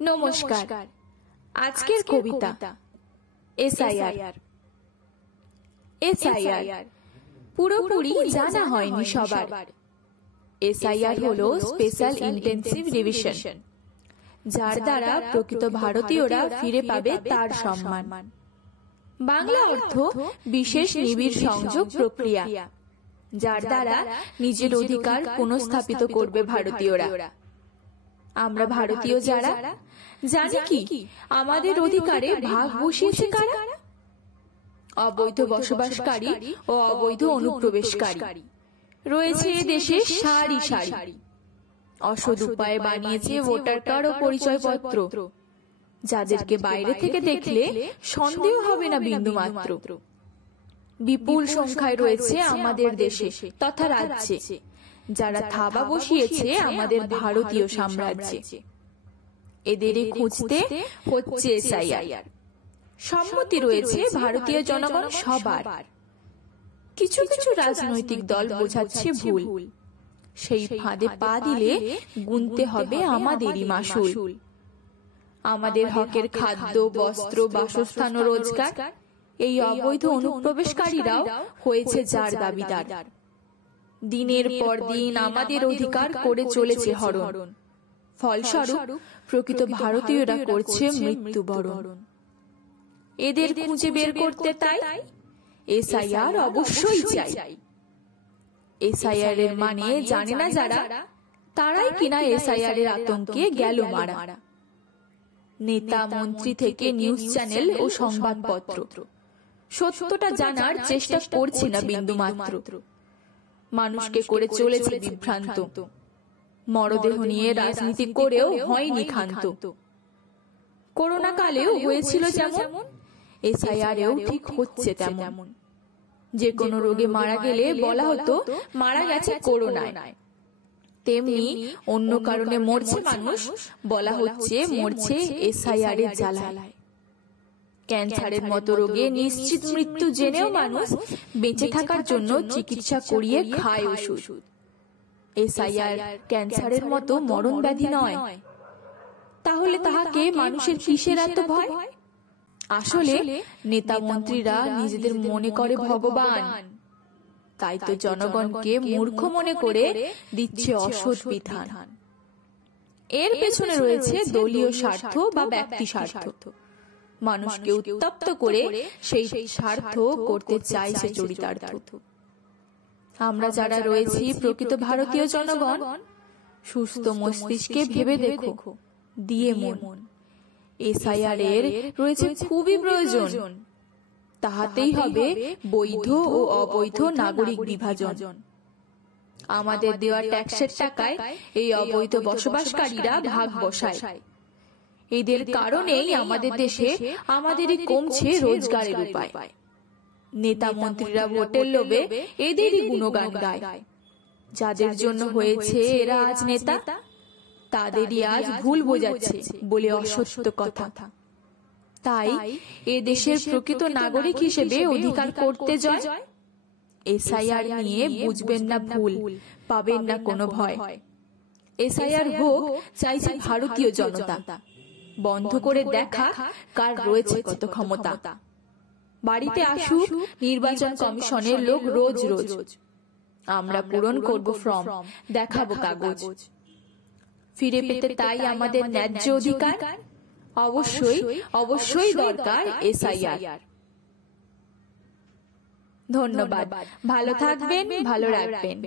নমস্কার। আজকের কবিতা SIR. SIR পুরোপুরি জানা হয়নি সবার। এসআইআর হলো স্পেশাল ইন্টেন্সিভ রিভিশন, যার দ্বারা প্রকৃত ভারতীয়রা ফিরে পাবে তার সম্মান। বাংলা অর্থ বিশেষ নিবিড় সংযোগ প্রক্রিয়া, যার দ্বারা নিজের অধিকার পুনঃস্থাপিত করবে ভারতীয়রা। আমরা ভারতীয় যারা জানি কি আমাদের অধিকারে ভাগ বসিয়েছে কারা? অবৈধ বসবাসকারী ও অবৈধ অনুপ্রবেশকারী রয়েছে দেশে সারি সারি। অসৎ উপায়ে বানিয়েছে ভোটার কার্ড ও পরিচয়পত্র, যাদেরকে বাইরে থেকে দেখলে সন্দেহ হবে না বিন্দু মাত্র। বিপুল সংখ্যায় রয়েছে আমাদের দেশে তথা রাজ্যে যারা থাবা বসিয়েছে আমাদের ভারতীয় সাম্রাজ্যে। এদেরই খুঁজতে হচ্ছে এসআইআর। সম্মতি রয়েছে ভারতীয় জনগণ সবার। কিছু কিছু রাজনৈতিক দল বোঝাচ্ছে ভুল, সেই ফাঁদে পা দিলে গুনতে হবে আমাদেরই মাসুল। আমাদের হকের খাদ্য, বস্ত্র, বাসস্থান ও রোজগার এই অবৈধ অনুপ্রবেশকারীরাও হয়েছে যার দাবিদার। দিনের পর দিন আমাদের অধিকার করে চলেছে হরণ। ফলস্বরূপ প্রকৃত ভারতীয়রা করছে মৃত্যুবরণ। এদের খুঁজে বের করতে তাই এসআইআর অবশ্যই চাই। এসআইআর এর মানে জানে না যারা, তারাই কিনা এসআইআর এর আতঙ্কে গেল মারা। নেতা মন্ত্রী থেকে নিউজ চ্যানেল ও সংবাদপত্র সত্যটা জানার চেষ্টা করছে না বিন্দু মাত্র। মানুষকে করে চলেছে বিভ্রান্ত। মরদেহ নিয়ে রাজনীতি করেও হয়নি ক্ষান্ত। করোনা কালেও হয়েছিল যেমন, এসআইআরেও ঠিক হচ্ছে তেমন। যে কোনো রোগে মারা গেলে বলা হতো মারা গেছে করোনায়, তেমনি অন্য কারণে মরছে মানুষ বলা হচ্ছে মরছে এসআইআর এর জ্বালায়। ক্যান্সারের মতো রোগে নিশ্চিত মৃত্যু জেনেও মানুষ বেঁচে থাকার জন্য চিকিৎসা করিয়ে খায় ওষুধ। এসআইআর ক্যান্সারের মতো মরণ ব্যাধি নয়, তাহলে তাহাকে মানুষের কিসের এত ভয়? আসলে নেতা মন্ত্রীরা নিজেদের মনে করে ভগবান, তাই তো জনগণকে মূর্খ মনে করে দিচ্ছে অসৎ বিধান। এর পেছনে রয়েছে দলীয় স্বার্থ বা ব্যক্তি স্বার্থ। মানুষকে উত্তপ্ত করে সেই স্বার্থ করতে চাইছে চরিতার্থ। আমরা যারা রয়েছি প্রকৃত ভারতীয় জনগণ, সুস্থ মস্তিষ্কে ভেবে দেখো, দিয়ে মন, এসআইআর এর রয়েছে খুবই প্রয়োজন। তাহাতেই হবে বৈধ ও অবৈধ নাগরিক বিভাজন। আমাদের দেওয়া ট্যাক্সের টাকায় এই অবৈধ বসবাসকারীরা ভাগ বসায়। এদের কারণেই আমাদের দেশে আমাদেরই কমছে রোজগারের উপায়। নেতা মন্ত্রীরা ভোটের লোভে এদেরই গুণগান গায়। যাদের জন্য হয়েছে এরা আজ নেতা, তাদেরই আজ ভুল বোঝাচ্ছে বলে অসত্য কথা। তাই এ দেশের প্রকৃত নাগরিক হিসেবে অধিকার করতে জয়। এসআইআর নিয়ে বুঝবেন না ভুল, পাবেন না কোনো ভয়। এসআইআর হোক চাইছে ভারতীয় জনতা, বন্ধ করে দেখা কার রয়েছে কত ক্ষমতা। বাড়িতে আসুক নির্বাচন কমিশনের লোক রোজ রোজ, আমরা পূরণ করব ফর্ম, দেখাবো কাগজ। ফিরে পেতে তাই আমাদের ন্যায্য অধিকার অবশ্যই অবশ্যই দরকার এসআইআর। ধন্যবাদ। ভালো থাকবেন, ভালো রাখবেন।